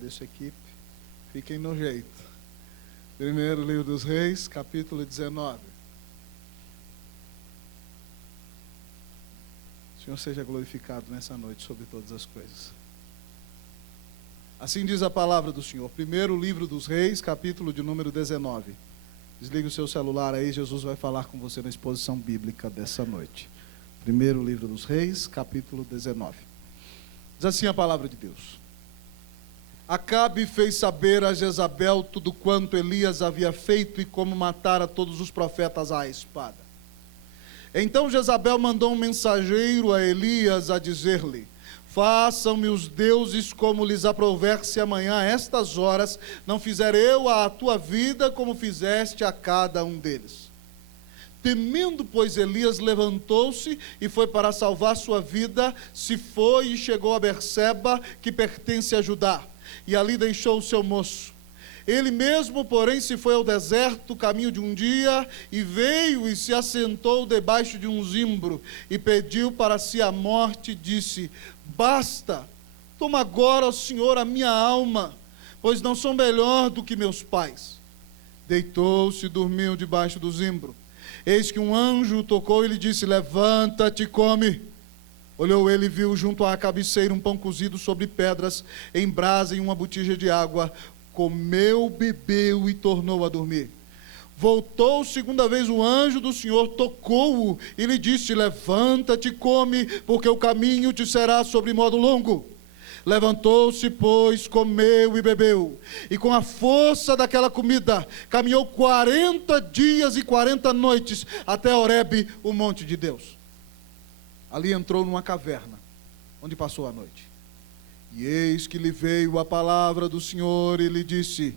agradeço a equipe. Fiquem no jeito. Primeiro livro dos Reis, capítulo 19. O Senhor seja glorificado nessa noite sobre todas as coisas. Assim diz a palavra do Senhor. Primeiro livro dos Reis, capítulo de número 19. Desliga o seu celular aí, Jesus vai falar com você na exposição bíblica dessa noite. Primeiro livro dos Reis, capítulo 19. Diz assim a palavra de Deus. Acabe fez saber a Jezabel tudo quanto Elias havia feito e como matara todos os profetas à espada. Então Jezabel mandou um mensageiro a Elias a dizer-lhe: façam-me os deuses como lhes aprouver, se amanhã a estas horas não fizer eu a tua vida como fizeste a cada um deles. Temendo, pois, Elias levantou-se e foi para salvar sua vida, se foi e chegou a Berseba, que pertence a Judá, e ali deixou o seu moço. Ele mesmo, porém, se foi ao deserto, caminho de um dia, e veio e se assentou debaixo de um zimbro, e pediu para si a morte, e disse: basta, toma agora, ó Senhor, a minha alma, pois não sou melhor do que meus pais. Deitou-se e dormiu debaixo do zimbro. Eis que um anjo o tocou e lhe disse: levanta-te e come. Olhou ele e viu junto à cabeceira um pão cozido sobre pedras, em brasa e uma botija de água. Comeu, bebeu e tornou a dormir. Voltou segunda vez o anjo do Senhor, tocou-o e lhe disse: levanta-te e come, porque o caminho te será sobre modo longo. Levantou-se, pois, comeu e bebeu, e com a força daquela comida, caminhou 40 dias e 40 noites, até Horebe, o monte de Deus. Ali entrou numa caverna, onde passou a noite. E eis que lhe veio a palavra do Senhor, e lhe disse: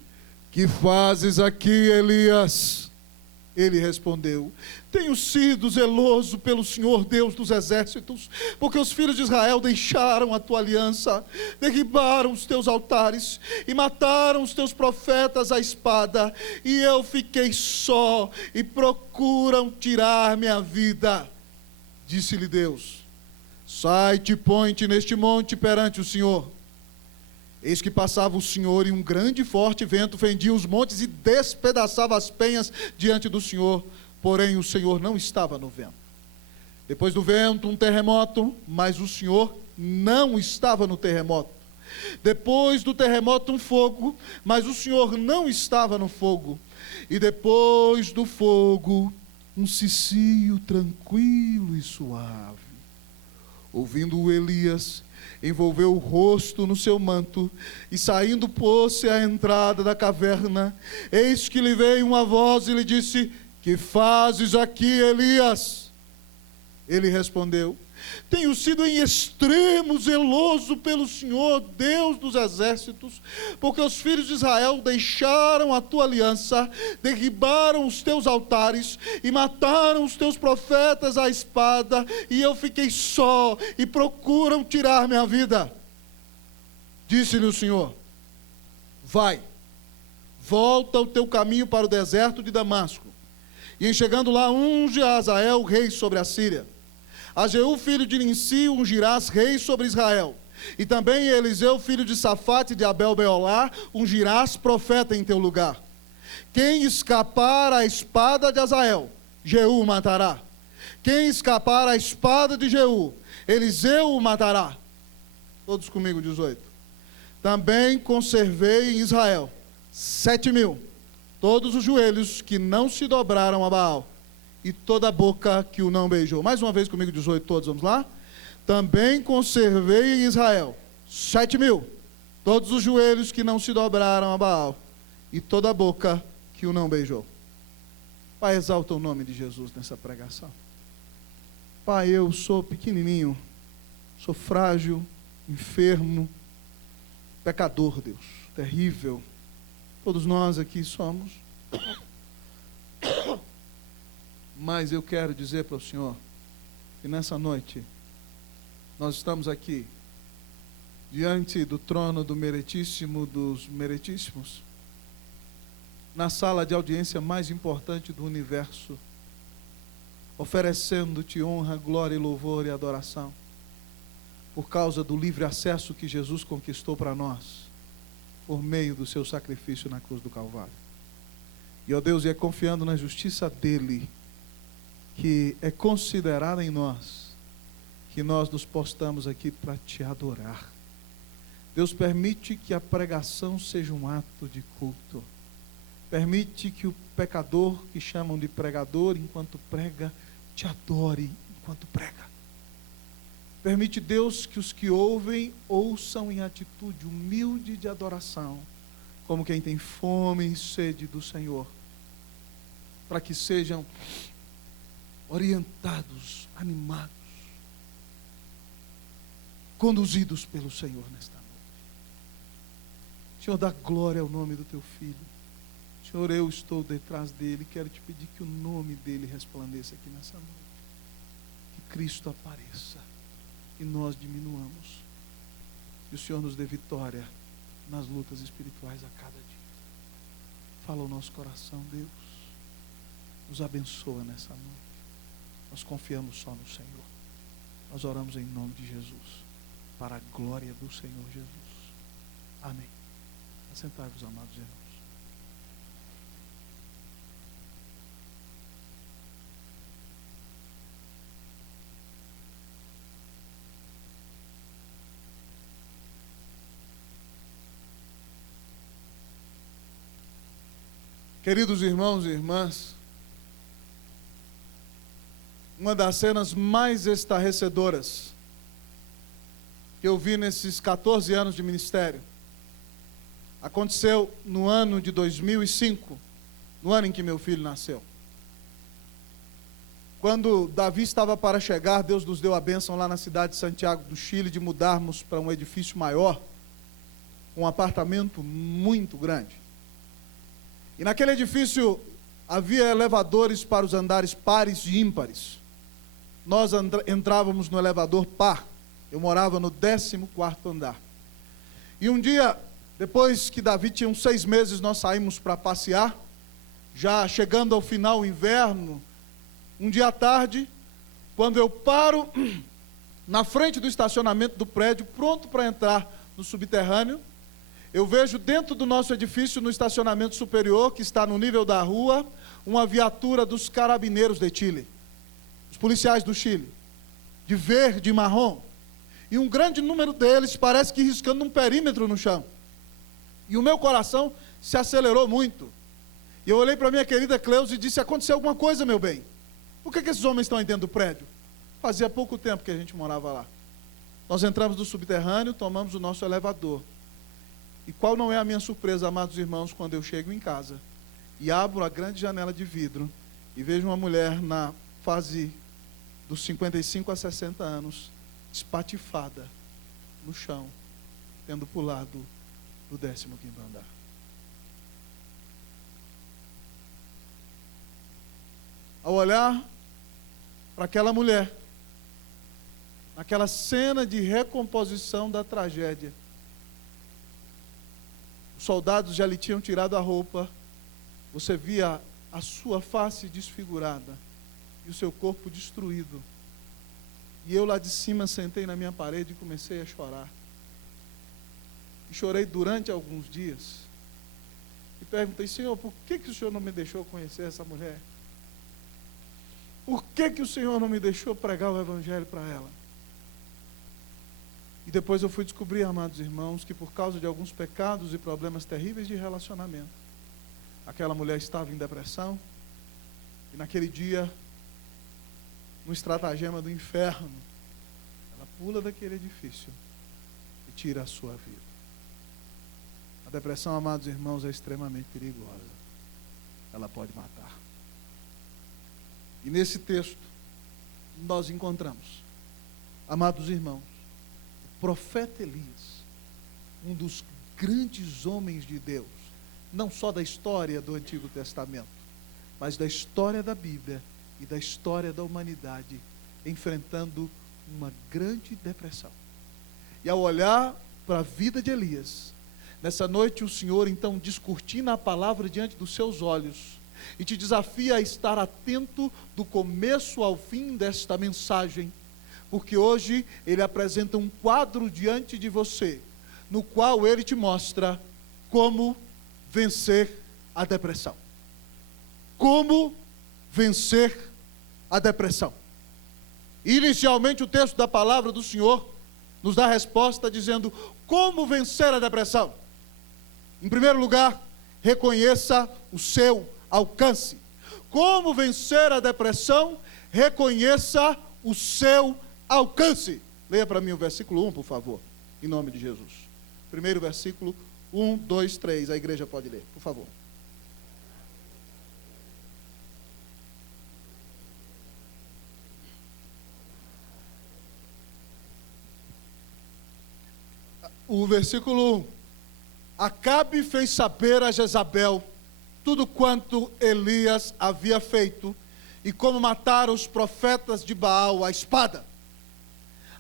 que fazes aqui, Elias? Ele respondeu: tenho sido zeloso pelo Senhor Deus dos exércitos, porque os filhos de Israel deixaram a tua aliança, derribaram os teus altares e mataram os teus profetas à espada, e eu fiquei só e procuram tirar minha vida. Disse-lhe Deus: sai-te e põe-te neste monte perante o Senhor. Eis que passava o Senhor, e um grande e forte vento fendia os montes e despedaçava as penhas diante do Senhor, porém o Senhor não estava no vento. Depois do vento, um terremoto, mas o Senhor não estava no terremoto. Depois do terremoto, um fogo, mas o Senhor não estava no fogo. E depois do fogo, um cicio tranquilo e suave. Ouvindo Elias, envolveu o rosto no seu manto, e saindo pôs-se à entrada da caverna. Eis que lhe veio uma voz e lhe disse: que fazes aqui, Elias? Ele respondeu: tenho sido em extremo zeloso pelo Senhor, Deus dos exércitos, porque os filhos de Israel deixaram a tua aliança, derribaram os teus altares e mataram os teus profetas à espada, e eu fiquei só e procuram tirar minha vida. Disse-lhe o Senhor: vai, volta o teu caminho para o deserto de Damasco, e em chegando lá unge a Azael rei sobre a Síria. A Jeú, filho de Ninsi, ungirás rei sobre Israel. E também Eliseu, filho de Safate de Abel-Beolá, ungirás profeta em teu lugar. Quem escapar à espada de Azael, Jeú o matará. Quem escapar à espada de Jeú, Eliseu o matará. Todos comigo, 18. Também conservei em Israel 7.000, todos os joelhos que não se dobraram a Baal, e toda a boca que o não beijou. Mais uma vez comigo, 18, todos, vamos lá? Também conservei em Israel 7.000, todos os joelhos que não se dobraram a Baal, e toda a boca que o não beijou. Pai, exalta o nome de Jesus nessa pregação. Pai, eu sou pequenininho, sou frágil, enfermo, pecador, Deus, terrível. Todos nós aqui somos. Mas eu quero dizer para o Senhor que nessa noite nós estamos aqui diante do trono do Meretíssimo dos Meretíssimos, na sala de audiência mais importante do universo, oferecendo-te honra, glória, louvor e adoração, por causa do livre acesso que Jesus conquistou para nós, por meio do seu sacrifício na cruz do Calvário. E, ó Deus, e é confiando na justiça dele, que é considerada em nós, que nós nos postamos aqui para te adorar. Deus, permite que a pregação seja um ato de culto. Permite que o pecador, que chamam de pregador, enquanto prega, te adore enquanto prega. Permite, Deus, que os que ouvem, ouçam em atitude humilde de adoração, como quem tem fome e sede do Senhor, para que sejam orientados, animados, conduzidos pelo Senhor nesta noite. Senhor, dá glória ao nome do teu Filho. Senhor, eu estou detrás dele, quero te pedir que o nome dele resplandeça aqui nessa noite. Que Cristo apareça e nós diminuamos. Que o Senhor nos dê vitória nas lutas espirituais a cada dia. Fala ao nosso coração, Deus. Nos abençoa nessa noite. Nós confiamos só no Senhor. Nós oramos em nome de Jesus, para a glória do Senhor Jesus. Amém. Assentai-vos, amados irmãos. Queridos irmãos e irmãs, uma das cenas mais estarrecedoras que eu vi nesses 14 anos de ministério aconteceu no ano de 2005, no ano em que meu filho nasceu. Quando Davi estava para chegar, Deus nos deu a bênção lá na cidade de Santiago do Chile de mudarmos para um edifício maior, um apartamento muito grande. E naquele edifício havia elevadores para os andares pares e ímpares. Nós entrávamos no elevador par. Eu morava no 14º andar. E um dia, depois que Davi tinha uns 6 meses, nós saímos para passear, já chegando ao final do inverno, um dia à tarde, quando eu paro na frente do estacionamento do prédio, pronto para entrar no subterrâneo, eu vejo dentro do nosso edifício, no estacionamento superior, que está no nível da rua, uma viatura dos carabineiros de Chile, os policiais do Chile, de verde e marrom, e um grande número deles parece que riscando um perímetro no chão. E o meu coração se acelerou muito. E eu olhei para a minha querida Cleusa e disse: aconteceu alguma coisa, meu bem? Por que esses homens estão aí dentro do prédio? Fazia pouco tempo que a gente morava lá. Nós entramos no subterrâneo, tomamos o nosso elevador. E qual não é a minha surpresa, amados irmãos, quando eu chego em casa e abro a grande janela de vidro e vejo uma mulher na fase dos 55 a 60 anos, espatifada no chão, tendo pulado do 15º andar. Ao olhar para aquela mulher, naquela cena de recomposição da tragédia, os soldados já lhe tinham tirado a roupa, você via a sua face desfigurada e o seu corpo destruído. E eu lá de cima sentei na minha parede e comecei a chorar. E chorei durante alguns dias. E perguntei: Senhor, por que o Senhor não me deixou conhecer essa mulher? Por que o Senhor não me deixou pregar o Evangelho para ela? E depois eu fui descobrir, amados irmãos, que por causa de alguns pecados e problemas terríveis de relacionamento, aquela mulher estava em depressão, e naquele dia, no estratagema do inferno, ela pula daquele edifício e tira a sua vida. A depressão, amados irmãos, é extremamente perigosa. Ela pode matar. E nesse texto, nós encontramos, amados irmãos, profeta Elias, um dos grandes homens de Deus, não só da história do Antigo Testamento, mas da história da Bíblia e da história da humanidade, enfrentando uma grande depressão. E ao olhar para a vida de Elias, nessa noite o Senhor então descortina a palavra diante dos seus olhos e te desafia a estar atento do começo ao fim desta mensagem, porque hoje ele apresenta um quadro diante de você, no qual ele te mostra como vencer a depressão. Como vencer a depressão. Inicialmente o texto da palavra do Senhor nos dá a resposta dizendo como vencer a depressão. Em primeiro lugar, reconheça o seu alcance. Como vencer a depressão? Reconheça o seu alcance. Leia para mim o versículo 1, por favor, em nome de Jesus. Primeiro versículo, 1, 2, 3. A igreja pode ler, por favor. O versículo 1. Acabe fez saber a Jezabel tudo quanto Elias havia feito e como mataram os profetas de Baal à espada.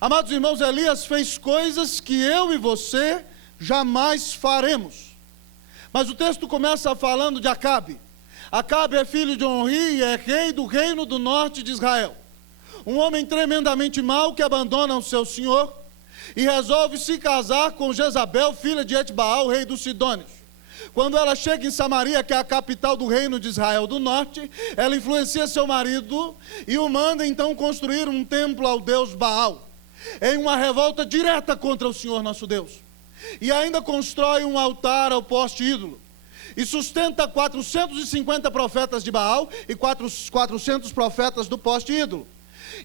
Amados irmãos, Elias fez coisas que eu e você jamais faremos. Mas o texto começa falando de Acabe. Acabe é filho de Onri e é rei do reino do norte de Israel. Um homem tremendamente mau que abandona o seu senhor e resolve se casar com Jezabel, filha de Etbaal, rei dos Sidônios. Quando ela chega em Samaria, que é a capital do reino de Israel do norte, ela influencia seu marido e o manda então construir um templo ao deus Baal, em uma revolta direta contra o Senhor nosso Deus. E ainda constrói um altar ao poste ídolo. E sustenta 450 profetas de Baal e 400 profetas do poste ídolo.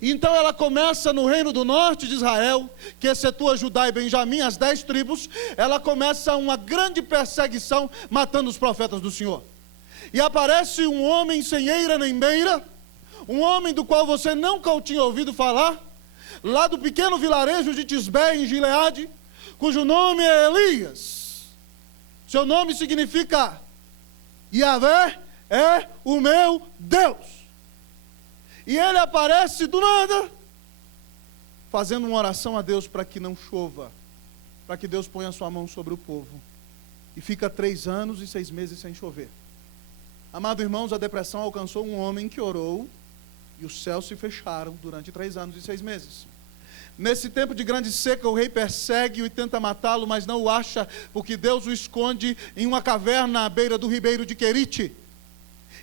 Então ela começa no reino do norte de Israel, que excetua Judá e Benjamim, as 10 tribos, ela começa uma grande perseguição, matando os profetas do Senhor. E aparece um homem sem eira nem beira, um homem do qual você nunca tinha ouvido falar, lá do pequeno vilarejo de Tisbé, em Gileade, cujo nome é Elias. Seu nome significa Yahvé é o meu Deus. E ele aparece do nada, fazendo uma oração a Deus para que não chova, para que Deus ponha a sua mão sobre o povo. E fica 3 anos e 6 meses sem chover. Amados irmãos, a depressão alcançou um homem que orou e os céus se fecharam durante 3 anos e 6 meses. Nesse tempo de grande seca, o rei persegue-o e tenta matá-lo, mas não o acha, porque Deus o esconde em uma caverna à beira do ribeiro de Querite.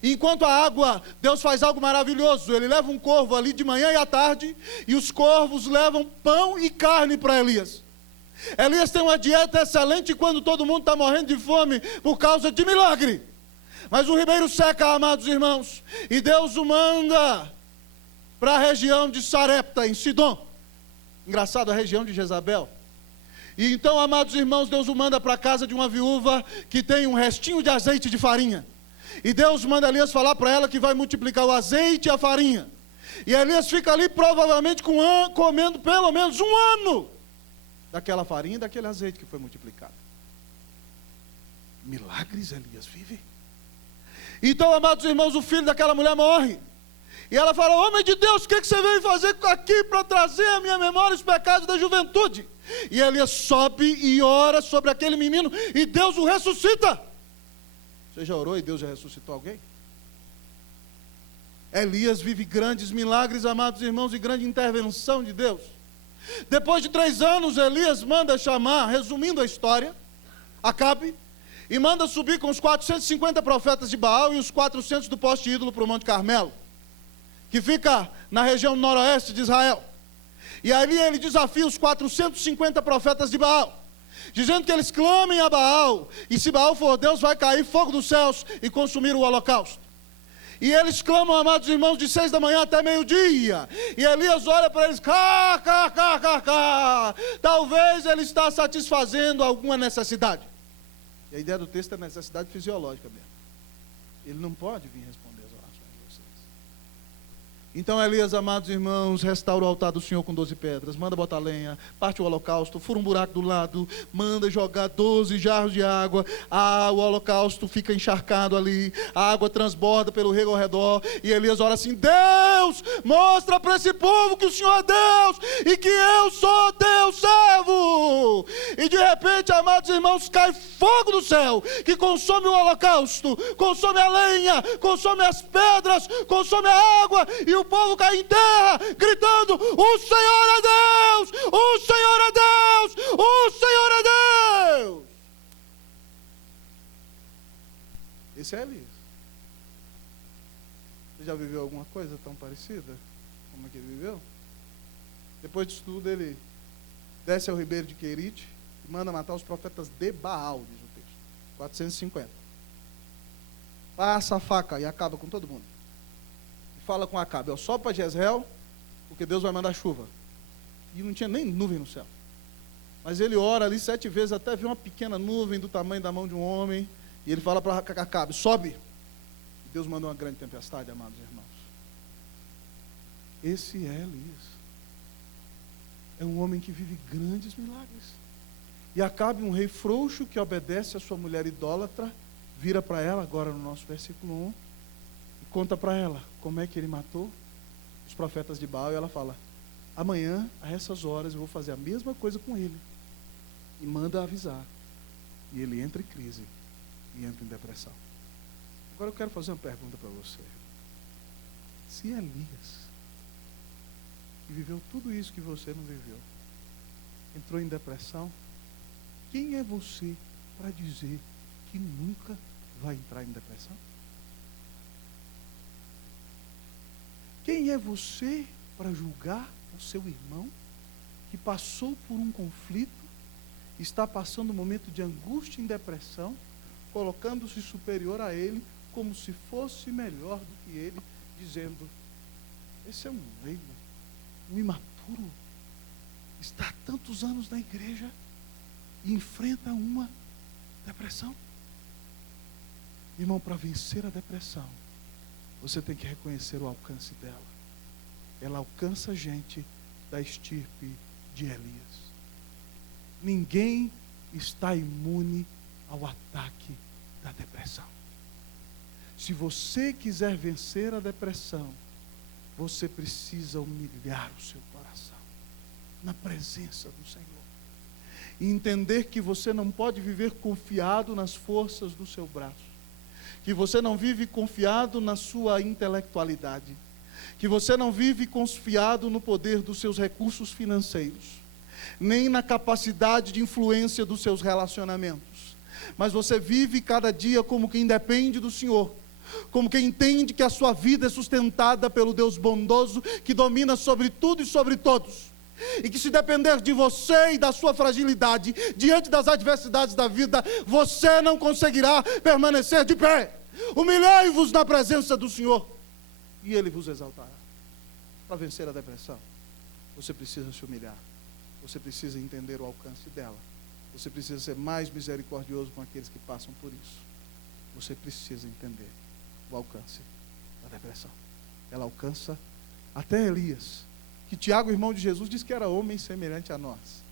Enquanto a água, Deus faz algo maravilhoso. Ele leva um corvo ali de manhã e à tarde, e os corvos levam pão e carne para Elias. Elias tem uma dieta excelente quando todo mundo está morrendo de fome por causa de milagre. Mas o ribeiro seca, amados irmãos, e Deus o manda para a região de Sarepta, em Sidom. Engraçado, a região de Jezabel. E então, amados irmãos, Deus o manda para a casa de uma viúva que tem um restinho de azeite de farinha. E Deus manda Elias falar para ela que vai multiplicar o azeite e a farinha. E Elias fica ali provavelmente comendo pelo menos 1 ano daquela farinha e daquele azeite que foi multiplicado. Milagres Elias vive. Então, amados irmãos, o filho daquela mulher morre. E ela fala: homem de Deus, o que você veio fazer aqui para trazer à minha memória os pecados da juventude? E Elias sobe e ora sobre aquele menino e Deus o ressuscita. Você já orou e Deus já ressuscitou alguém? Elias vive grandes milagres, amados irmãos, e grande intervenção de Deus. Depois de 3 anos, Elias manda chamar, resumindo a história, Acabe, e manda subir com os 450 profetas de Baal e os 400 do poste ídolo para o Monte Carmelo, que fica na região noroeste de Israel. E ali ele desafia os 450 profetas de Baal, dizendo que eles clamem a Baal, e se Baal for Deus, vai cair fogo dos céus e consumir o holocausto. E eles clamam, amados irmãos, de 6 da manhã até meio-dia. E Elias olha para eles, talvez ele está satisfazendo alguma necessidade. E a ideia do texto é necessidade fisiológica mesmo. Ele não pode vir responder as orações de vocês. Então Elias, amados irmãos, restaura o altar do Senhor com 12 pedras, manda botar lenha, parte o holocausto, fura um buraco do lado, manda jogar 12 jarros de água, o holocausto fica encharcado ali, a água transborda pelo rego ao redor, e Elias ora assim: Deus, mostra para esse povo que o Senhor é Deus, e que eu sou Deus servo. E de repente, amados irmãos, cai fogo do céu, que consome o holocausto, consome a lenha, consome as pedras, consome a água, e o povo cai em terra, gritando: o Senhor é Deus! O Senhor é Deus! O Senhor é Deus! Esse é Elias. Você já viveu alguma coisa tão parecida como a que ele viveu? Depois disso tudo, ele desce ao ribeiro de Querite e manda matar os profetas de Baal, diz o texto. 450. Passa a faca e acaba com todo mundo. E fala com Acabe, ó, sobe para Jezreel, porque Deus vai mandar chuva. E não tinha nem nuvem no céu. Mas ele ora ali 7 vezes, até ver uma pequena nuvem do tamanho da mão de um homem. E ele fala para Acabe, sobe. E Deus mandou uma grande tempestade, amados irmãos. Esse é Elias. É um homem que vive grandes milagres. E Acabe, um rei frouxo que obedece a sua mulher idólatra, vira para ela, agora no nosso versículo 1, e conta para ela como é que ele matou os profetas de Baal. E ela fala, amanhã, a essas horas, eu vou fazer a mesma coisa com ele. E manda avisar. E ele entra em crise e entra em depressão. Agora eu quero fazer uma pergunta para você. Se Elias, que viveu tudo isso que você não viveu, entrou em depressão, quem é você para dizer que nunca vai entrar em depressão? Quem é você para julgar o seu irmão que passou por um conflito, está passando um momento de angústia e depressão, colocando-se superior a ele, como se fosse melhor do que ele, dizendo, esse é um leigo, um imaturo, está há tantos anos na igreja e enfrenta uma depressão? Irmão, para vencer a depressão, você tem que reconhecer o alcance dela. Ela alcança gente da estirpe de Elias. Ninguém está imune ao ataque da depressão. Se você quiser vencer a depressão, você precisa humilhar o seu coração na presença do Senhor. E entender que você não pode viver confiado nas forças do seu braço. Que você não vive confiado na sua intelectualidade. Que você não vive confiado no poder dos seus recursos financeiros. Nem na capacidade de influência dos seus relacionamentos. Mas você vive cada dia como quem depende do Senhor. Como quem entende que a sua vida é sustentada pelo Deus bondoso, que domina sobre tudo e sobre todos. E que se depender de você e da sua fragilidade, diante das adversidades da vida, você não conseguirá permanecer de pé. Humilhai-vos na presença do Senhor, e Ele vos exaltará. Para vencer a depressão, você precisa se humilhar. Você precisa entender o alcance dela. Você precisa ser mais misericordioso com aqueles que passam por isso. Você precisa entender o alcance da depressão. Ela alcança até Elias, que Tiago, irmão de Jesus, diz que era homem semelhante a nós.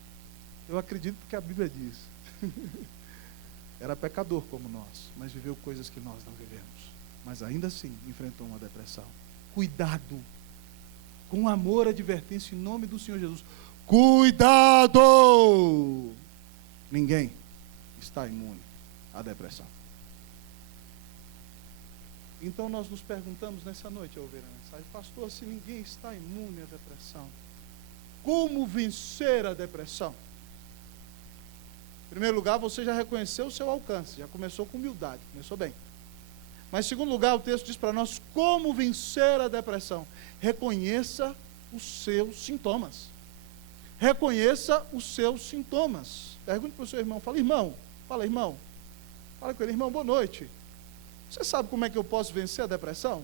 Eu acredito porque a Bíblia diz. Era pecador como nós, mas viveu coisas que nós não vivemos. Mas ainda assim enfrentou uma depressão. Cuidado. Com amor, advertência em nome do Senhor Jesus. Cuidado! Ninguém está imune à depressão. Então nós nos perguntamos nessa noite ao ouvir a mensagem, pastor, se ninguém está imune à depressão, como vencer a depressão? Em primeiro lugar, você já reconheceu o seu alcance, já começou com humildade, começou bem. Mas em segundo lugar, o texto diz para nós como vencer a depressão. Reconheça os seus sintomas. Reconheça os seus sintomas. Pergunte para o seu irmão, fala irmão, fala com ele, irmão, boa noite. Você sabe como é que eu posso vencer a depressão?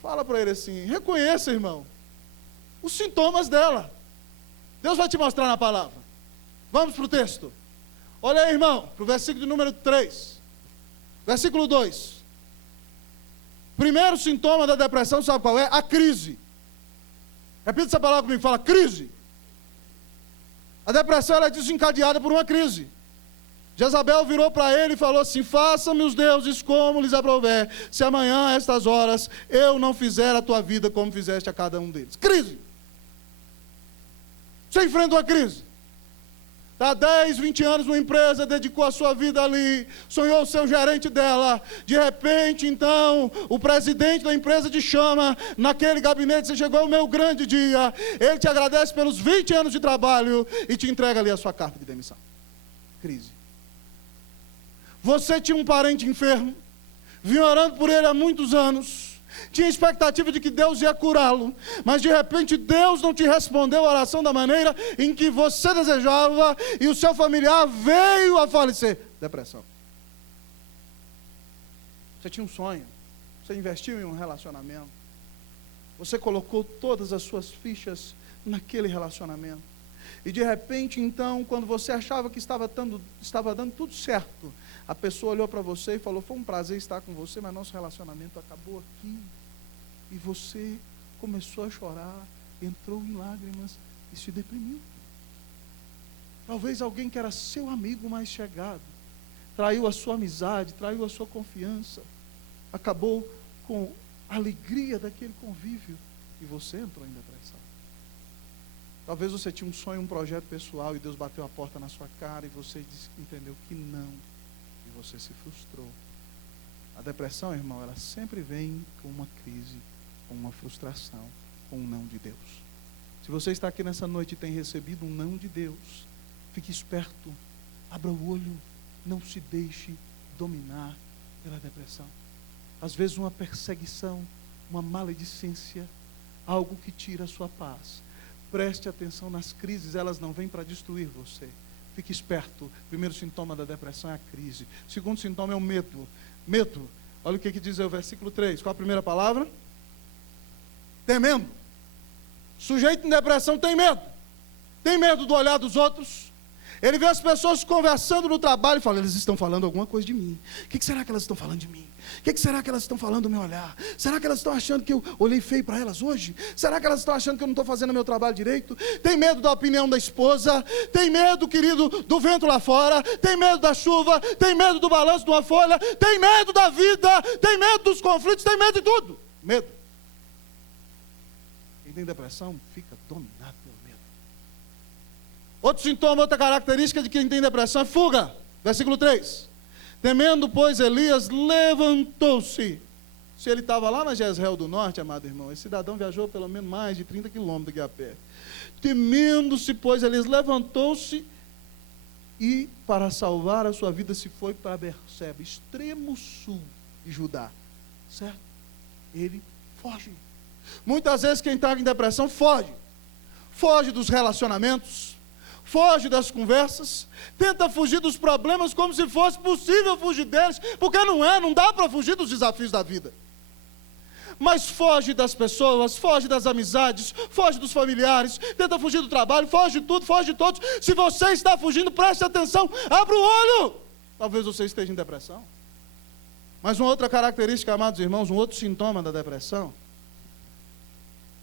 Fala para ele assim, reconheça, irmão, os sintomas dela. Deus vai te mostrar na palavra. Vamos para o texto. Olha aí, irmão, para o versículo de número 3. Versículo 2. Primeiro sintoma da depressão, sabe qual é? A crise. Repita essa palavra comigo, fala crise. A depressão ela é desencadeada por uma crise. Jezabel virou para ele e falou assim, faça-me os deuses como lhes aprouver, se amanhã a estas horas eu não fizer a tua vida como fizeste a cada um deles. Crise. Você enfrenta uma crise. Está há 10, 20 anos numa empresa, dedicou a sua vida ali, sonhou o seu gerente dela, de repente, então, o presidente da empresa te chama, naquele gabinete, você chegou o meu grande dia, ele te agradece pelos 20 anos de trabalho e te entrega ali a sua carta de demissão. Crise. Você tinha um parente enfermo, vinha orando por ele há muitos anos, tinha expectativa de que Deus ia curá-lo, mas de repente Deus não te respondeu a oração da maneira em que você desejava, e o seu familiar veio a falecer. Depressão. Você tinha um sonho, você investiu em um relacionamento, você colocou todas as suas fichas naquele relacionamento, e de repente então, quando você achava que estava dando tudo certo, a pessoa olhou para você e falou: foi um prazer estar com você, mas nosso relacionamento acabou aqui. E você começou a chorar, entrou em lágrimas e se deprimiu. Talvez alguém que era seu amigo mais chegado traiu a sua amizade, traiu a sua confiança, acabou com a alegria daquele convívio e você entrou em depressão. Talvez você tinha um sonho, um projeto pessoal e Deus bateu a porta na sua cara e você entendeu que não, e você se frustrou. A depressão, irmão, ela sempre vem com uma crise, com uma frustração, com um não de Deus. Se você está aqui nessa noite e tem recebido um não de Deus, fique esperto, abra o olho, não se deixe dominar pela depressão. Às vezes uma perseguição, uma maledicência, algo que tira a sua paz. Preste atenção nas crises, elas não vêm para destruir você. Fique esperto. Primeiro sintoma da depressão é a crise. Segundo sintoma é o medo. Medo. Olha o que diz aí o versículo 3. Qual a primeira palavra? Temendo. Sujeito em depressão tem medo. Tem medo do olhar dos outros. Ele vê as pessoas conversando no trabalho e fala: eles estão falando alguma coisa de mim. O que será que elas estão falando de mim? O que será que elas estão falando do meu olhar? Será que elas estão achando que eu olhei feio para elas hoje? Será que elas estão achando que eu não estou fazendo o meu trabalho direito? Tem medo da opinião da esposa? Tem medo, querido, do vento lá fora? Tem medo da chuva? Tem medo do balanço de uma folha? Tem medo da vida? Tem medo dos conflitos? Tem medo de tudo. Medo. Quem tem depressão fica dominado pelo medo. Outro sintoma, outra característica de quem tem depressão é fuga. Versículo 3. Temendo, pois, Elias levantou-se. Se ele estava lá na Jezreel do Norte, amado irmão, esse cidadão viajou pelo menos mais de 30 quilômetros daqui a pé. Temendo-se, pois, Elias levantou-se e, para salvar a sua vida, se foi para Berseba, extremo sul de Judá. Certo? Ele foge. Muitas vezes quem está em depressão foge. Foge dos relacionamentos, foge das conversas, tenta fugir dos problemas como se fosse possível fugir deles, porque não dá para fugir dos desafios da vida. Mas foge das pessoas, foge das amizades, foge dos familiares, tenta fugir do trabalho, foge de tudo, foge de todos. Se você está fugindo, preste atenção, abra o olho. Talvez você esteja em depressão. Mas uma outra característica, amados irmãos, um outro sintoma da depressão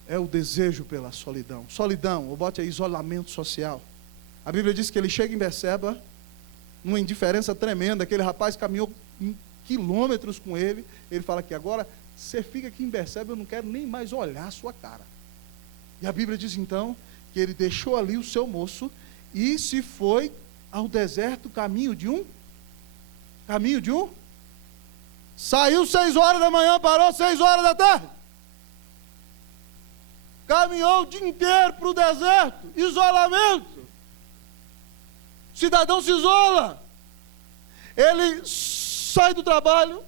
é o desejo pela solidão. Solidão, ou bote aí isolamento social. A Bíblia diz que ele chega em Berseba, numa indiferença tremenda, aquele rapaz caminhou quilômetros com ele, ele fala que agora, você fica aqui em Berseba, eu não quero nem mais olhar a sua cara. E a Bíblia diz então, que ele deixou ali o seu moço, e se foi ao deserto, caminho de um, saiu 6 horas da manhã, parou 6 horas da tarde, caminhou o dia inteiro para o deserto, isolamento. Cidadão se isola, ele sai do trabalho,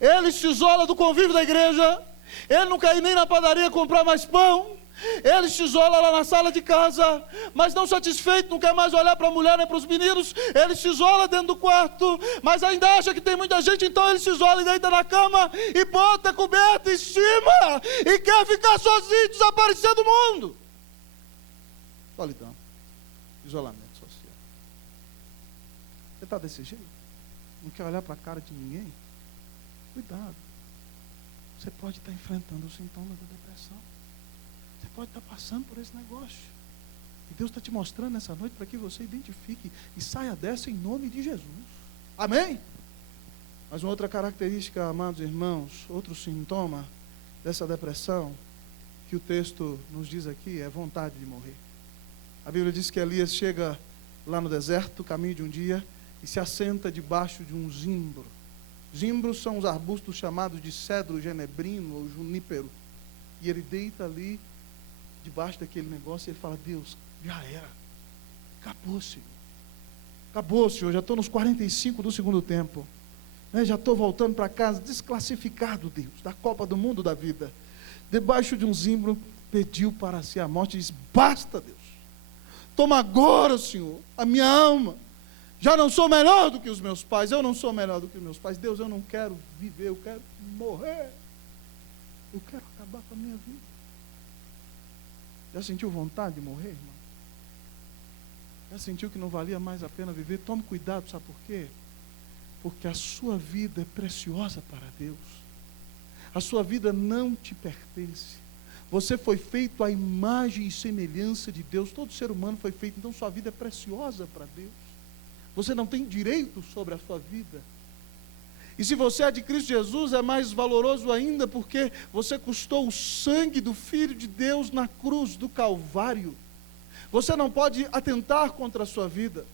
ele se isola do convívio da igreja, ele não quer ir nem na padaria comprar mais pão, ele se isola lá na sala de casa, mas não satisfeito, não quer mais olhar para a mulher nem para os meninos, ele se isola dentro do quarto, mas ainda acha que tem muita gente, então ele se isola e deita na cama, e bota a coberta em cima, e quer ficar sozinho, desaparecer do mundo. Solidão, isolamento. Você está desse jeito? Não quer olhar para a cara de ninguém? Cuidado. Você pode estar enfrentando os sintomas da depressão. Você pode estar passando por esse negócio. E Deus está te mostrando nessa noite para que você identifique e saia dessa em nome de Jesus. Amém? Mas uma outra característica, amados irmãos, outro sintoma dessa depressão, que o texto nos diz aqui, é vontade de morrer. A Bíblia diz que Elias chega lá no deserto, caminho de um dia, e se assenta debaixo de um zimbro. Zimbros são os arbustos chamados de cedro genebrino ou junípero. E ele deita ali, debaixo daquele negócio, e ele fala: Deus, já era. Acabou, Senhor. Acabou, Senhor, já estou nos 45 do segundo tempo. Já estou voltando para casa, desclassificado, Deus, da Copa do Mundo da vida. Debaixo de um zimbro, pediu para si a morte e disse: basta, Deus. Toma agora, Senhor, a minha alma. Já não sou melhor do que os meus pais, eu não sou melhor do que os meus pais. Deus, eu não quero viver, eu quero morrer. Eu quero acabar com a minha vida. Já sentiu vontade de morrer, irmão? Já sentiu que não valia mais a pena viver? Tome cuidado, sabe por quê? Porque a sua vida é preciosa para Deus. A sua vida não te pertence. Você foi feito à imagem e semelhança de Deus. Todo ser humano foi feito, então sua vida é preciosa para Deus. Você não tem direito sobre a sua vida. E se você é de Cristo Jesus, é mais valoroso ainda, porque você custou o sangue do Filho de Deus na cruz do Calvário. Você não pode atentar contra a sua vida.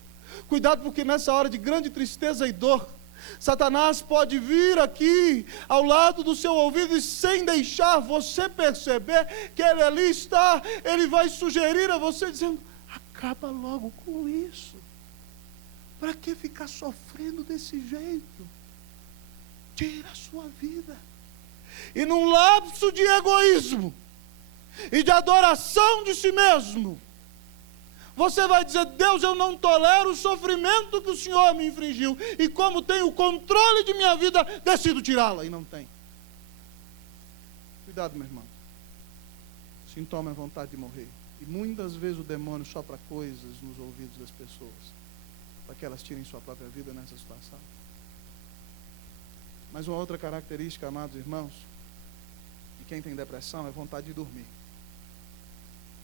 Cuidado, porque nessa hora de grande tristeza e dor, Satanás pode vir aqui ao lado do seu ouvido e, sem deixar você perceber que ele ali está, ele vai sugerir a você dizendo: acaba logo com isso. Para que ficar sofrendo desse jeito? Tira a sua vida. E num lapso de egoísmo e de adoração de si mesmo, você vai dizer: Deus, eu não tolero o sofrimento que o Senhor me infligiu, e como tenho o controle de minha vida, decido tirá-la. E não tem. Cuidado, meu irmão. O sintoma é vontade de morrer. E muitas vezes o demônio sopra coisas nos ouvidos das pessoas, para que elas tirem sua própria vida nessa situação. Mas uma outra característica, amados irmãos, de quem tem depressão, é vontade de dormir.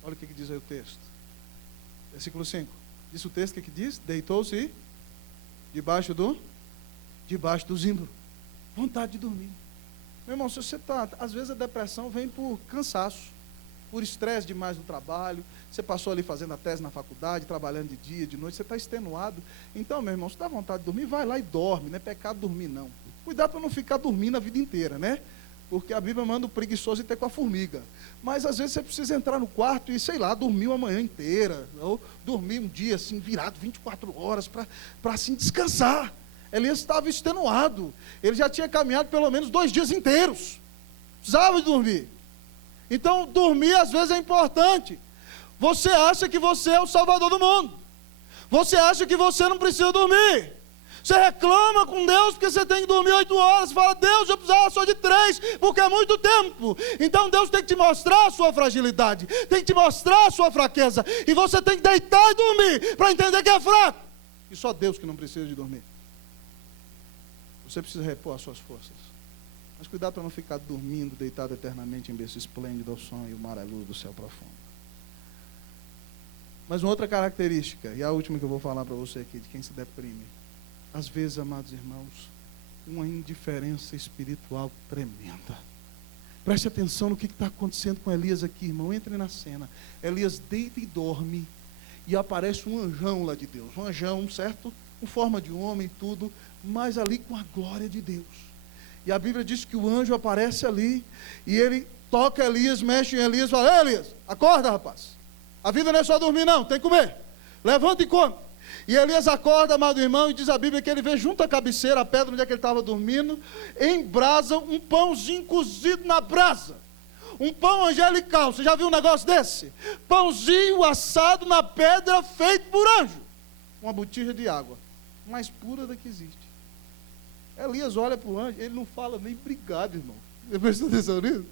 Olha o que diz aí o texto. Versículo 5. Diz o texto, o que diz? Deitou-se debaixo do zimbro. Vontade de dormir. Meu irmão, se você está... Às vezes a depressão vem por cansaço, por estresse demais no trabalho. Você passou ali fazendo a tese na faculdade, trabalhando de dia, de noite, você está extenuado. Então, meu irmão, se dá vontade de dormir, vai lá e dorme. Não é pecado dormir, não. Cuidado para não ficar dormindo a vida inteira, né? Porque a Bíblia manda o preguiçoso ir ter com a formiga. Mas às vezes você precisa entrar no quarto e, sei lá, dormir uma manhã inteira, ou dormir um dia assim, virado 24 horas, para assim descansar. Elias estava extenuado. Ele já tinha caminhado pelo menos 2 dias inteiros. Precisava de dormir. Então, dormir às vezes é importante. Você acha que você é o salvador do mundo. Você acha que você não precisa dormir. Você reclama com Deus porque você tem que dormir 8 horas. Você fala: Deus, eu precisava só de 3, porque é muito tempo. Então Deus tem que te mostrar a sua fragilidade, tem que te mostrar a sua fraqueza, e você tem que deitar e dormir, para entender que é fraco. E só Deus que não precisa de dormir. Você precisa repor as suas forças. Mas cuidado para não ficar dormindo, deitado eternamente em berço esplêndido ao som e o mar à luz do céu profundo. Mas uma outra característica, e a última que eu vou falar para você aqui, de quem se deprime. Às vezes, amados irmãos, uma indiferença espiritual tremenda. Preste atenção no que está acontecendo com Elias aqui, irmão. Entre na cena. Elias deita e dorme, e aparece um anjão lá de Deus. Um anjão, certo? Com forma de homem e tudo, mas ali com a glória de Deus. E a Bíblia diz que o anjo aparece ali, e ele toca Elias, mexe em Elias, fala: Ei, Elias, acorda, rapaz. A vida não é só dormir, não, tem que comer. Levanta e come. E Elias acorda, amado irmão, e diz a Bíblia que ele vê junto à cabeceira, a pedra onde é que ele estava dormindo, em brasa, um pãozinho cozido na brasa. Um pão angelical. Você já viu um negócio desse? Pãozinho assado na pedra, feito por anjo. Uma botija de água, mais pura da que existe. Elias olha para o anjo, ele não fala nem obrigado, irmão. Você prestou atenção nisso?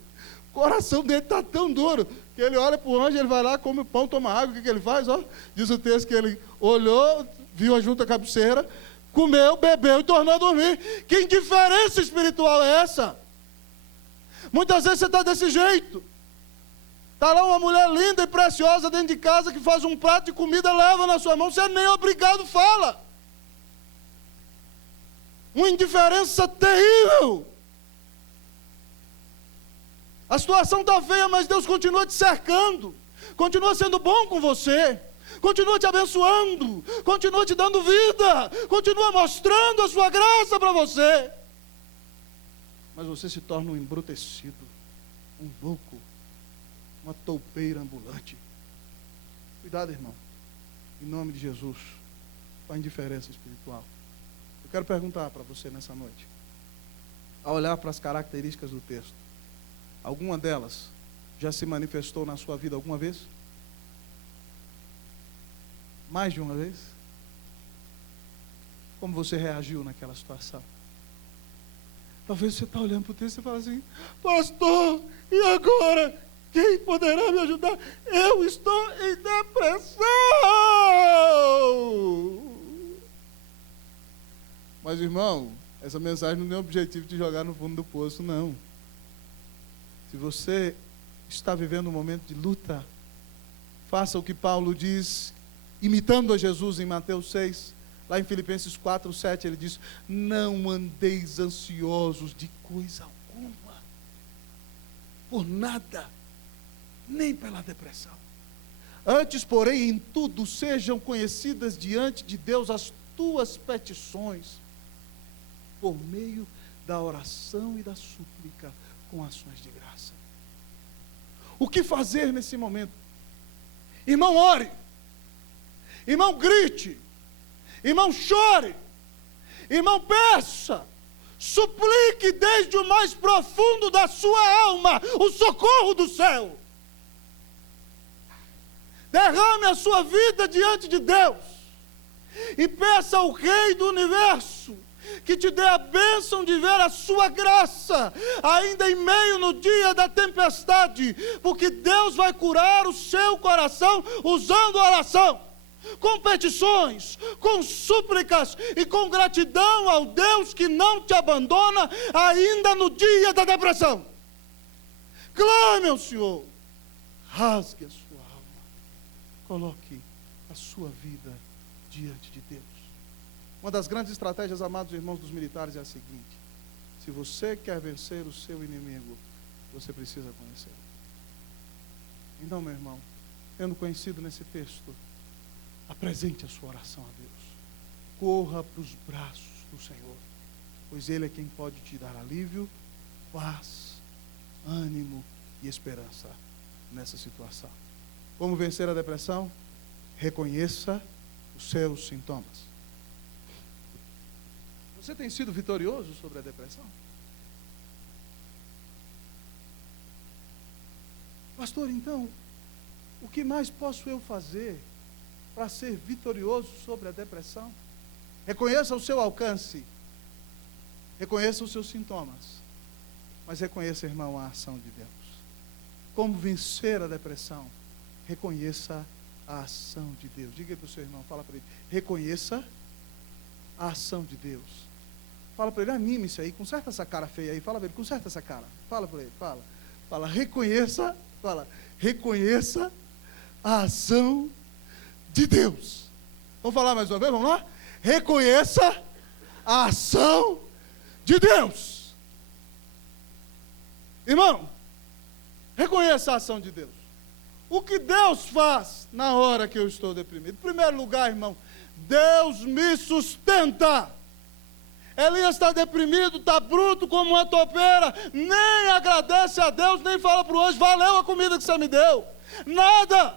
O coração dele está tão duro, que ele olha para o anjo, ele vai lá, come o pão, toma água. O que ele faz? Ó, diz o texto que ele olhou, viu a junta cabeceira, comeu, bebeu e tornou a dormir. Que indiferença espiritual é essa? Muitas vezes você está desse jeito. Está lá uma mulher linda e preciosa dentro de casa, que faz um prato de comida, leva na sua mão, você nem obrigado fala. Uma indiferença terrível. A situação está feia, mas Deus continua te cercando, continua sendo bom com você, continua te abençoando, continua te dando vida, continua mostrando a sua graça para você. Mas você se torna um embrutecido, um louco, uma toupeira ambulante. Cuidado, irmão, em nome de Jesus, com a indiferença espiritual. Eu quero perguntar para você nessa noite, ao olhar para as características do texto, alguma delas já se manifestou na sua vida alguma vez? Mais de uma vez? Como você reagiu naquela situação? Talvez você está olhando para o texto e fala assim: pastor, e agora? Quem poderá me ajudar? Eu estou em depressão! Mas, irmão, essa mensagem não tem o objetivo de jogar no fundo do poço, não. Se você está vivendo um momento de luta, faça o que Paulo diz, imitando a Jesus em Mateus 6, lá em Filipenses 4, 7, ele diz: não andeis ansiosos de coisa alguma, por nada, nem pela depressão. Antes, porém, em tudo sejam conhecidas diante de Deus as tuas petições, por meio da oração e da súplica, com ações de graça. O que fazer nesse momento? Irmão, ore. Irmão, grite. Irmão, chore. Irmão, peça. Suplique desde o mais profundo da sua alma o socorro do céu. Derrame a sua vida diante de Deus e peça ao Rei do Universo que te dê a bênção de ver a sua graça, ainda em meio no dia da tempestade, porque Deus vai curar o seu coração usando a oração, com petições, com súplicas e com gratidão ao Deus que não te abandona ainda no dia da depressão. Clame ao Senhor, rasgue a sua alma, coloque a sua vida diante de Deus. Uma das grandes estratégias, amados irmãos dos militares, é a seguinte: se você quer vencer o seu inimigo, você precisa conhecê-lo. Então, meu irmão, tendo conhecido nesse texto, apresente a sua oração a Deus. Corra para os braços do Senhor, pois Ele é quem pode te dar alívio, paz, ânimo e esperança nessa situação. Como vencer a depressão? Reconheça os seus sintomas. Você tem sido vitorioso sobre a depressão? Pastor, então, o que mais posso eu fazer para ser vitorioso sobre a depressão? Reconheça o seu alcance, reconheça os seus sintomas, mas reconheça, irmão, a ação de Deus. Como vencer a depressão? Reconheça a ação de Deus. Diga para o seu irmão, fala para ele: reconheça a ação de Deus. Fala para ele, anime-se aí, conserta essa cara feia aí, fala para ele, conserta essa cara, fala para ele, fala, reconheça a ação de Deus. Vamos falar mais uma vez, vamos lá? Reconheça a ação de Deus. Irmão, reconheça a ação de Deus. O que Deus faz na hora que eu estou deprimido? Em primeiro lugar, irmão, Deus me sustenta. Elias está deprimido, está bruto como uma topeira, nem agradece a Deus, nem fala para o anjo: valeu a comida que você me deu. Nada.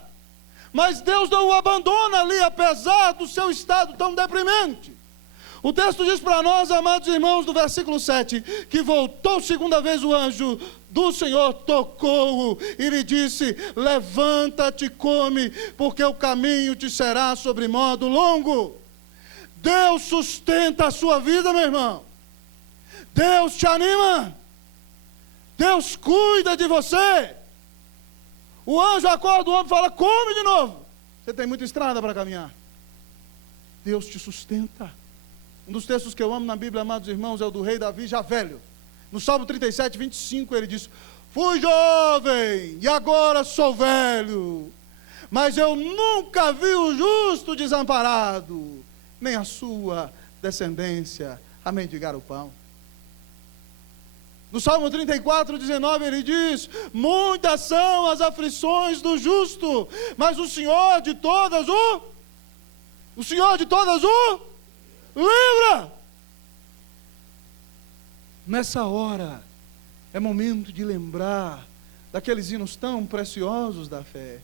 Mas Deus não o abandona ali, apesar do seu estado tão deprimente. O texto diz para nós, amados irmãos, do versículo 7, que voltou segunda vez o anjo do Senhor, tocou-o e lhe disse: levanta-te, come, porque o caminho te será sobre modo longo. Deus sustenta a sua vida, meu irmão. Deus te anima. Deus cuida de você. O anjo acorda o homem e fala: come de novo. Você tem muita estrada para caminhar. Deus te sustenta. Um dos textos que eu amo na Bíblia, amados irmãos, é o do rei Davi, já velho. No Salmo 37, 25, ele diz: fui jovem e agora sou velho, mas eu nunca vi o justo desamparado, nem a sua descendência a mendigar o pão. No Salmo 34, 19, ele diz: muitas são as aflições do justo, mas o Senhor de todas o livra. Nessa hora, é momento de lembrar daqueles hinos tão preciosos da fé,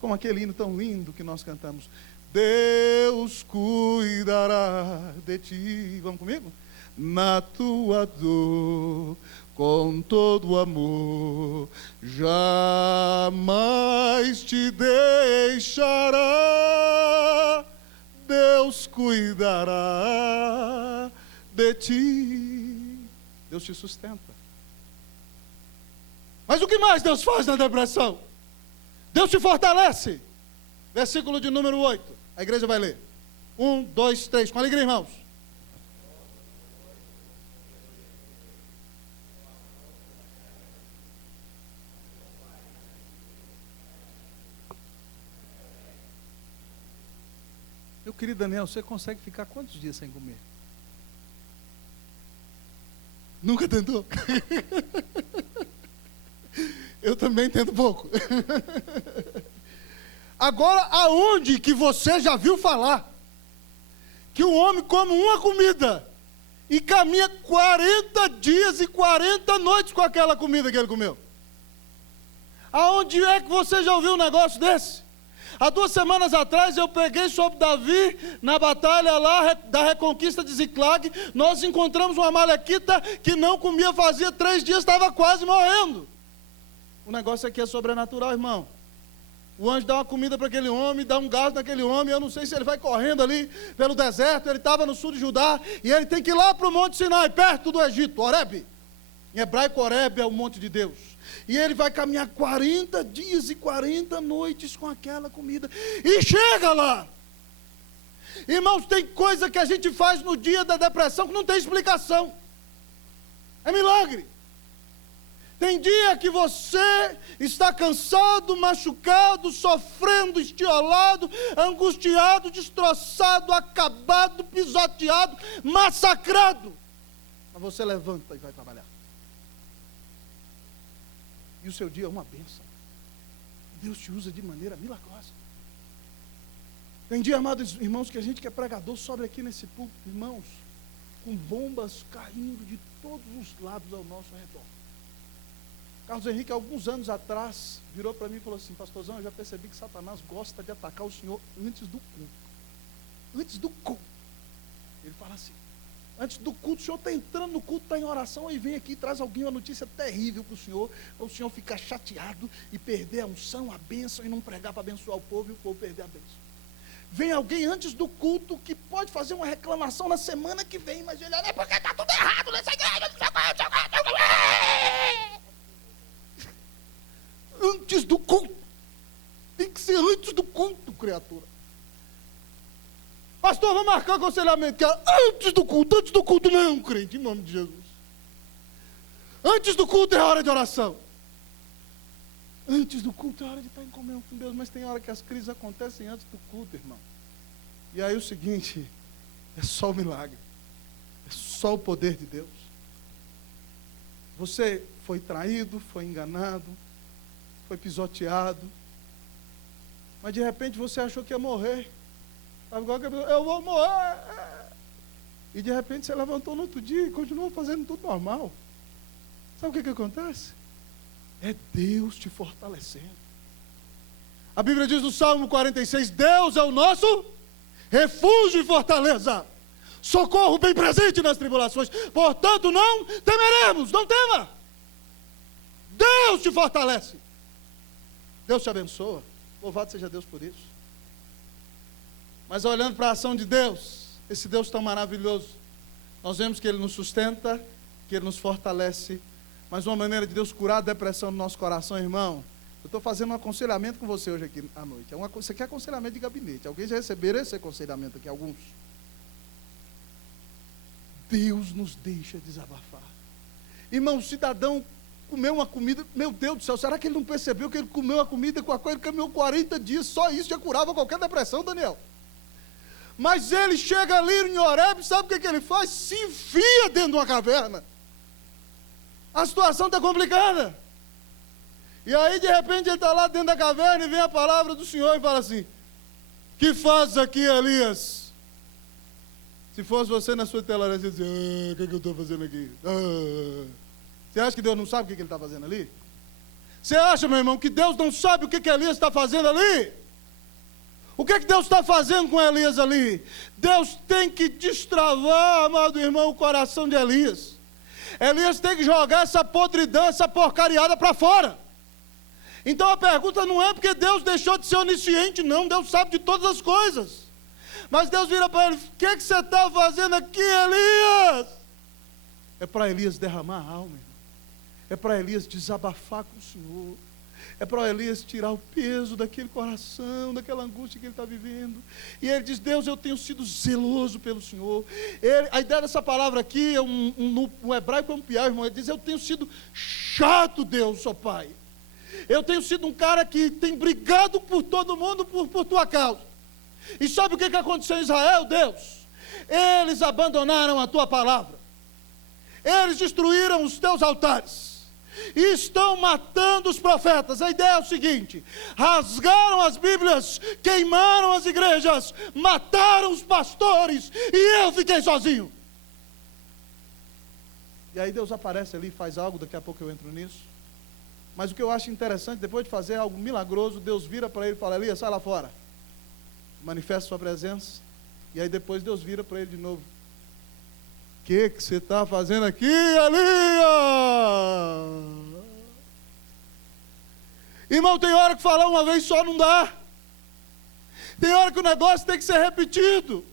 como aquele hino tão lindo que nós cantamos: Deus cuidará de ti. Vamos comigo? Na tua dor, com todo amor, jamais te deixará. Deus cuidará de ti. Deus te sustenta. Mas o que mais Deus faz na depressão? Deus te fortalece. Versículo de número 8. A igreja vai ler. 1, 2, 3. Com alegria, irmãos. Meu querido Daniel, você consegue ficar quantos dias sem comer? Nunca tentou? Eu também tento pouco. Agora, aonde que você já viu falar que um homem come uma comida e caminha 40 dias e 40 noites com aquela comida que ele comeu? Aonde é que você já ouviu um negócio desse? Há 2 semanas atrás eu preguei sobre Davi na batalha lá da reconquista de Ziclag. Nós encontramos uma amalequita que não comia fazia 3 dias, estava quase morrendo. O negócio aqui é sobrenatural, irmão. O anjo dá uma comida para aquele homem, dá um gás naquele homem. Eu não sei se ele vai correndo ali pelo deserto. Ele estava no sul de Judá e ele tem que ir lá para o Monte Sinai, perto do Egito, Horebe. Em hebraico, Horebe é o monte de Deus. E ele vai caminhar 40 dias e 40 noites com aquela comida. E chega lá. Irmãos, tem coisa que a gente faz no dia da depressão que não tem explicação. É milagre. Tem dia que você está cansado, machucado, sofrendo, estiolado, angustiado, destroçado, acabado, pisoteado, massacrado. Mas você levanta e vai trabalhar. E o seu dia é uma bênção. Deus te usa de maneira milagrosa. Tem dia, amados irmãos, que a gente que é pregador sobe aqui nesse púlpito, irmãos, com bombas caindo de todos os lados ao nosso redor. Carlos Henrique, alguns anos atrás, virou para mim e falou assim: pastorzão, eu já percebi que Satanás gosta de atacar o senhor antes do culto. Antes do culto. Ele fala assim: antes do culto, o senhor está entrando no culto, está em oração, aí vem aqui e traz alguém uma notícia terrível para o senhor ficar chateado e perder a unção, a bênção, e não pregar para abençoar o povo e o povo perder a bênção. Vem alguém antes do culto que pode fazer uma reclamação na semana que vem, mas ele olha, é porque está tudo errado nessa igreja, não sei qual. Antes do culto. Tem que ser antes do culto, criatura. Pastor, vamos marcar o aconselhamento, que é antes do culto não, crente, em nome de Jesus. Antes do culto é a hora de oração. Antes do culto é a hora de estar em comunhão com Deus, mas tem hora que as crises acontecem antes do culto, irmão. E aí o seguinte, é só o milagre. É só o poder de Deus. Você foi traído, foi enganado, foi pisoteado, mas de repente você achou que ia morrer. Estava igual que eu vou morrer. E de repente você levantou no outro dia e continuou fazendo tudo normal. Sabe o que acontece? É Deus te fortalecendo. A Bíblia diz no Salmo 46, Deus é o nosso refúgio e fortaleza, socorro bem presente nas tribulações, portanto não temeremos, não tema. Deus te fortalece. Deus te abençoa. Louvado seja Deus por isso. Mas olhando para a ação de Deus, esse Deus tão maravilhoso, nós vemos que Ele nos sustenta, que Ele nos fortalece. Mas uma maneira de Deus curar a depressão no nosso coração, irmão, eu estou fazendo um aconselhamento com você hoje aqui à noite. Você quer aconselhamento de gabinete. Alguém já recebeu esse aconselhamento aqui? Alguns? Deus nos deixa desabafar. Irmão, o cidadão comeu uma comida, meu Deus do céu, será que ele não percebeu que ele comeu a comida com a qual ele caminhou 40 dias? Só isso já curava qualquer depressão, Daniel. Mas ele chega ali em Horebe, sabe o que ele faz? Se enfia dentro de uma caverna. A situação está complicada. E aí, de repente, ele está lá dentro da caverna e vem a palavra do Senhor e fala assim: que fazes aqui, Elias? Se fosse você na sua tela, você dizia: o que eu estou fazendo aqui? Você acha que Deus não sabe o que ele está fazendo ali? Você acha, meu irmão, que Deus não sabe o que Elias está fazendo ali? O que é que Deus está fazendo com Elias ali? Deus tem que destravar, amado irmão, o coração de Elias. Elias tem que jogar essa podridão, essa porcariada para fora. Então a pergunta não é porque Deus deixou de ser onisciente, não. Deus sabe de todas as coisas. Mas Deus vira para ele: o que é que você está fazendo aqui, Elias? É para Elias derramar a alma, irmão. É para Elias desabafar com o Senhor. É para Elias tirar o peso daquele coração, daquela angústia que ele está vivendo. E ele diz: Deus, eu tenho sido zeloso pelo Senhor. A ideia dessa palavra aqui, no hebraico é um piar, irmão. Ele diz: eu tenho sido chato, Deus, ó Pai. Eu tenho sido um cara que tem brigado por todo mundo por tua causa. E sabe o que aconteceu em Israel, Deus? Eles abandonaram a tua palavra. Eles destruíram os teus altares. E estão matando os profetas. A ideia é o seguinte: rasgaram as Bíblias, queimaram as igrejas, mataram os pastores, e eu fiquei sozinho. E aí Deus aparece ali e faz algo, daqui a pouco eu entro nisso. Mas o que eu acho interessante, depois de fazer algo milagroso, Deus vira para ele e fala: Elias, sai lá fora, manifesta sua presença. E aí depois Deus vira para ele de novo: o que você está fazendo aqui, Elias? Irmão, tem hora que falar uma vez só não dá. Tem hora que o negócio tem que ser repetido.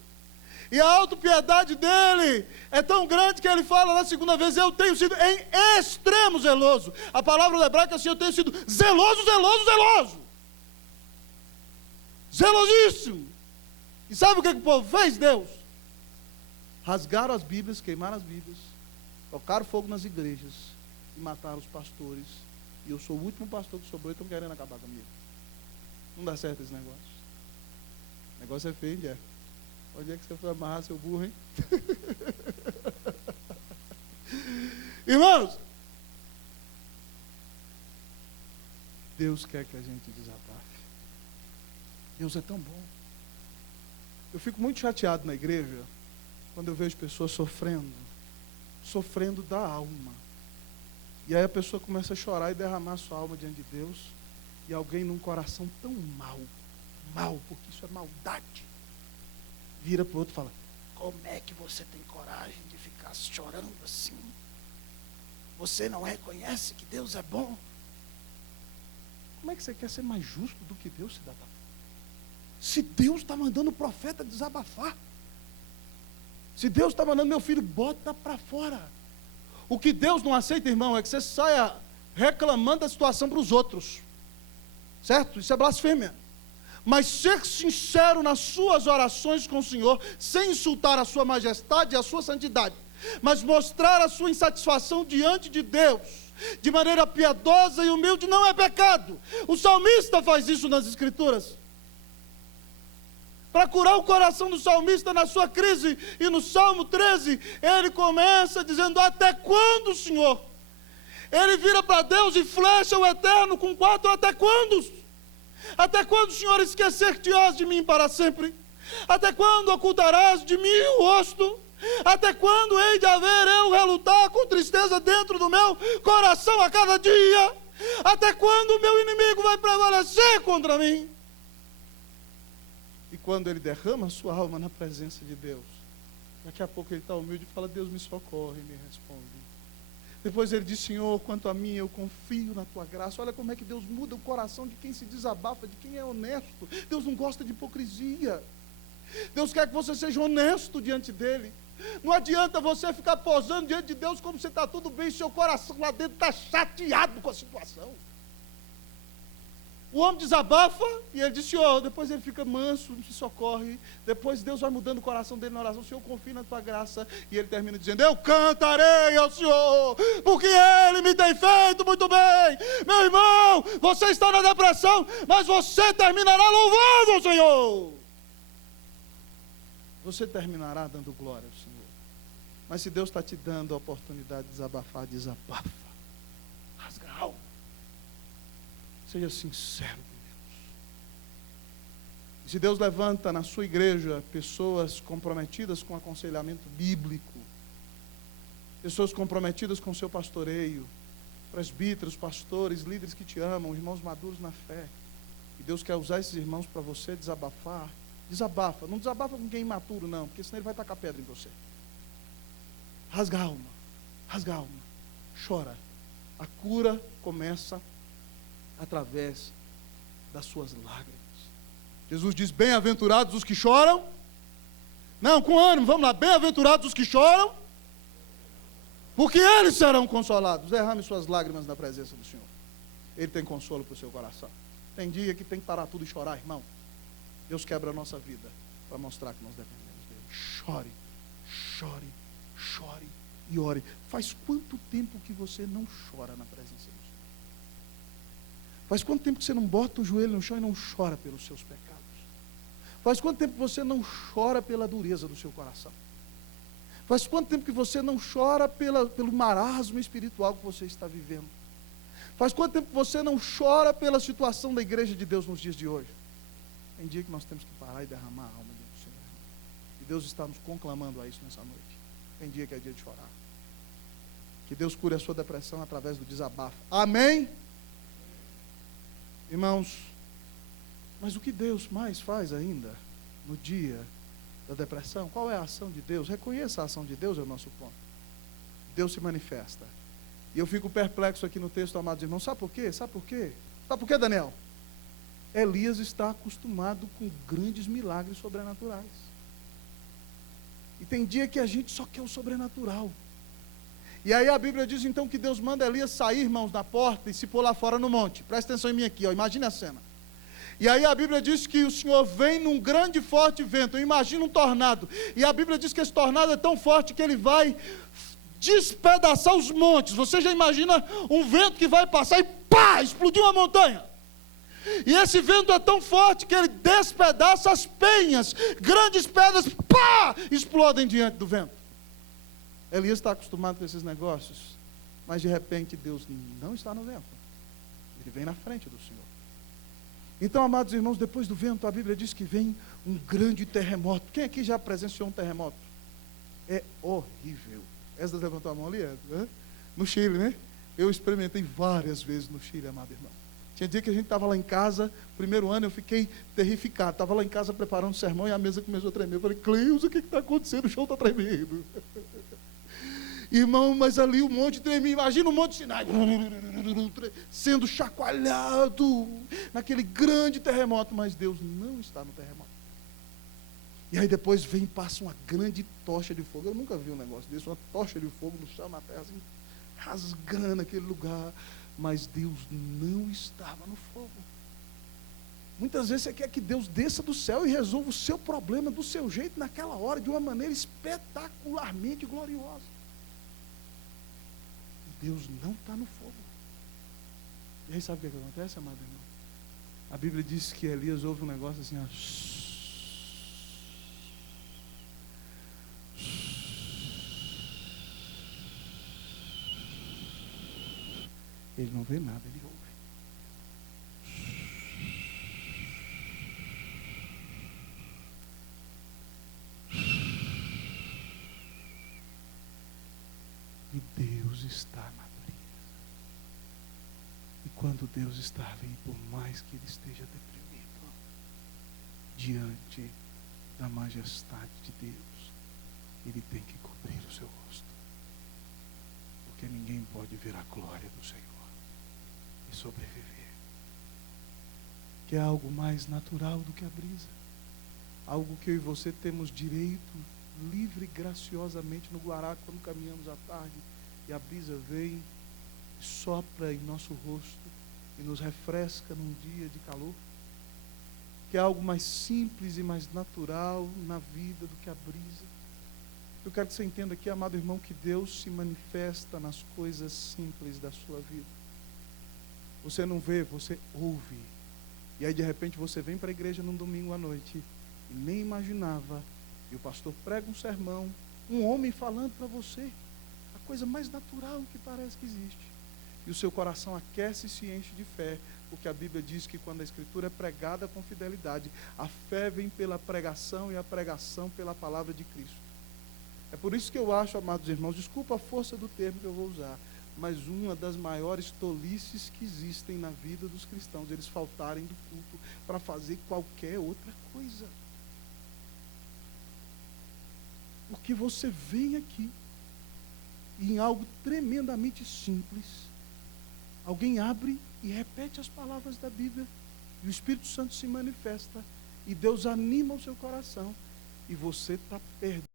E a autopiedade dele é tão grande que ele fala na segunda vez: eu tenho sido em extremo zeloso. A palavra do hebraico é assim: eu tenho sido zeloso, zeloso, zeloso. Zelosíssimo. E sabe o que o povo fez, Deus? Rasgaram as Bíblias, queimaram as Bíblias, tocaram fogo nas igrejas e mataram os pastores. E eu sou o último pastor que sobrou e estão querendo acabar comigo. Não dá certo esse negócio. O negócio é feio, Jeff. Onde é que você foi amarrar seu burro, hein? Irmãos, Deus quer que a gente desabafe. Deus é tão bom. Eu fico muito chateado na igreja quando eu vejo pessoas sofrendo da alma. E aí a pessoa começa a chorar e derramar sua alma diante de Deus. E alguém num coração tão mau, porque isso é maldade, vira para o outro e fala: como é que você tem coragem de ficar chorando assim? Você não reconhece que Deus é bom? Como é que você quer ser mais justo do que Deus, cidadão? Se Deus está mandando o profeta desabafar, se Deus está mandando: meu filho, bota para fora. O que Deus não aceita, irmão, é que você saia reclamando da situação para os outros, certo? Isso é blasfêmia. Mas ser sincero nas suas orações com o Senhor, sem insultar a sua majestade e a sua santidade, mas mostrar a sua insatisfação diante de Deus, de maneira piedosa e humilde, não é pecado. O salmista faz isso nas Escrituras. Para curar o coração do salmista na sua crise, e no Salmo 13, ele começa dizendo: até quando, Senhor? Ele vira para Deus e flecha o eterno com 4 até quando? Até quando, Senhor, esquecer-te-ás de mim para sempre? Até quando ocultarás de mim o rosto? Até quando hei de haver eu relutar com tristeza dentro do meu coração a cada dia? Até quando o meu inimigo vai prevalecer contra mim? E quando ele derrama a sua alma na presença de Deus, daqui a pouco ele está humilde e fala: Deus, me socorre, me responde. Depois ele diz: Senhor, quanto a mim, eu confio na tua graça. Olha como é que Deus muda o coração de quem se desabafa, de quem é honesto. Deus não gosta de hipocrisia. Deus quer que você seja honesto diante dele. Não adianta você ficar posando diante de Deus como se está tudo bem, seu coração lá dentro está chateado com a situação. O homem desabafa e ele diz: Senhor, depois ele fica manso, se socorre. Depois Deus vai mudando o coração dele na oração: Senhor, confio na tua graça. E ele termina dizendo: eu cantarei ao Senhor, porque ele me tem feito muito bem. Meu irmão, você está na depressão, mas você terminará louvando ao Senhor. Você terminará dando glória ao Senhor. Mas se Deus está te dando a oportunidade de desabafar, desabafa. Rasga a alma. Seja sincero com Deus. E se Deus levanta na sua igreja pessoas comprometidas com aconselhamento bíblico, pessoas comprometidas com o seu pastoreio, presbíteros, pastores, líderes que te amam, irmãos maduros na fé, E Deus quer usar esses irmãos para você desabafar. Desabafa. Não desabafa com quem é imaturo, não, porque senão ele vai tacar pedra em você. Rasga a alma. Rasga a alma. Chora. A cura começa através das suas lágrimas. Jesus diz: bem-aventurados os que choram. Não, com ânimo, vamos lá. Bem-aventurados os que choram, porque eles serão consolados. Derrame suas lágrimas na presença do Senhor. Ele tem consolo para o seu coração. Tem dia que tem que parar tudo e chorar, irmão. Deus quebra a nossa vida para mostrar que nós dependemos dele. Chore, chore, chore e ore. Faz quanto tempo que você não chora na presença do Senhor? Faz quanto tempo que você não bota o joelho no chão e não chora pelos seus pecados? Faz quanto tempo que você não chora pela dureza do seu coração? Faz quanto tempo que você não chora pelo marasmo espiritual que você está vivendo? Faz quanto tempo que você não chora pela situação da igreja de Deus nos dias de hoje? Tem dia que nós temos que parar e derramar a alma dentro do Senhor. E Deus está nos conclamando a isso nessa noite. Tem dia que é dia de chorar. Que Deus cure a sua depressão através do desabafo. Amém? Irmãos, mas o que Deus mais faz ainda no dia da depressão? Qual é a ação de Deus? Reconheça a ação de Deus, é o nosso ponto. Deus se manifesta. E eu fico perplexo aqui no texto, amados irmãos. Sabe por quê? Sabe por quê? Sabe por quê, Daniel? Elias está acostumado com grandes milagres sobrenaturais. E tem dia que a gente só quer o sobrenatural. E aí a Bíblia diz então que Deus manda Elias sair, irmãos, da porta e se pôr lá fora no monte. Presta atenção em mim aqui, ó, imagine a cena. E aí a Bíblia diz que o Senhor vem num grande e forte vento. Eu imagino um tornado. E a Bíblia diz que esse tornado é tão forte que ele vai despedaçar os montes. Você já imagina um vento que vai passar e pá, explodiu uma montanha. E esse vento é tão forte que ele despedaça as penhas. Grandes pedras, pá, explodem diante do vento. Elias está acostumado com esses negócios. Mas de repente Deus não está no vento. Ele vem na frente do Senhor. Então, amados irmãos, depois do vento, a Bíblia diz que vem um grande terremoto. Quem aqui já presenciou um terremoto? É horrível. Essa levantou a mão ali? No Chile, né? Eu experimentei várias vezes no Chile, amado irmão. Tinha dia que a gente estava lá em casa, primeiro ano eu fiquei terrificado. Estava lá em casa preparando o sermão e a mesa começou a tremer. Eu falei: Cleus, o que está acontecendo? O chão está tremendo. Irmão, mas ali o monte tremia. Imagina o monte de Sinai sendo chacoalhado naquele grande terremoto. Mas Deus não está no terremoto. E aí depois vem e passa uma grande tocha de fogo. Eu nunca vi um negócio desse, uma tocha de fogo no chão, na terra, assim, rasgando aquele lugar. Mas Deus não estava no fogo. Muitas vezes você quer que Deus desça do céu e resolva o seu problema do seu jeito, naquela hora, de uma maneira espetacularmente gloriosa. E Deus não está no fogo. E aí sabe o que acontece, amado irmão? A Bíblia diz que Elias ouve um negócio assim, ó. Ele não vê nada, ele ouve. E Deus está na natureza. E quando Deus está ali, por mais que ele esteja deprimido, diante da majestade de Deus, ele tem que cobrir o seu rosto. Porque ninguém pode ver a glória do Senhor e sobreviver. Que é algo mais natural do que a brisa. Algo que eu e você temos direito, livre e graciosamente no Guará, quando caminhamos à tarde e a brisa vem e sopra em nosso rosto e nos refresca num dia de calor. Que é algo mais simples e mais natural na vida do que a brisa. Eu quero que você entenda aqui, amado irmão, que Deus se manifesta nas coisas simples da sua vida. Você não vê, você ouve. E aí de repente você vem para a igreja num domingo à noite e nem imaginava, e o pastor prega um sermão, um homem falando para você, a coisa mais natural que parece que existe. E o seu coração aquece e se enche de fé, porque a Bíblia diz que quando a Escritura é pregada com fidelidade, a fé vem pela pregação e a pregação pela palavra de Cristo. É por isso que eu acho, amados irmãos, desculpa a força do termo que eu vou usar, Mas uma das maiores tolices que existem na vida dos cristãos, eles faltarem do culto para fazer qualquer outra coisa. Porque você vem aqui e em algo tremendamente simples, alguém abre e repete as palavras da Bíblia, e o Espírito Santo se manifesta, e Deus anima o seu coração, e você está perdendo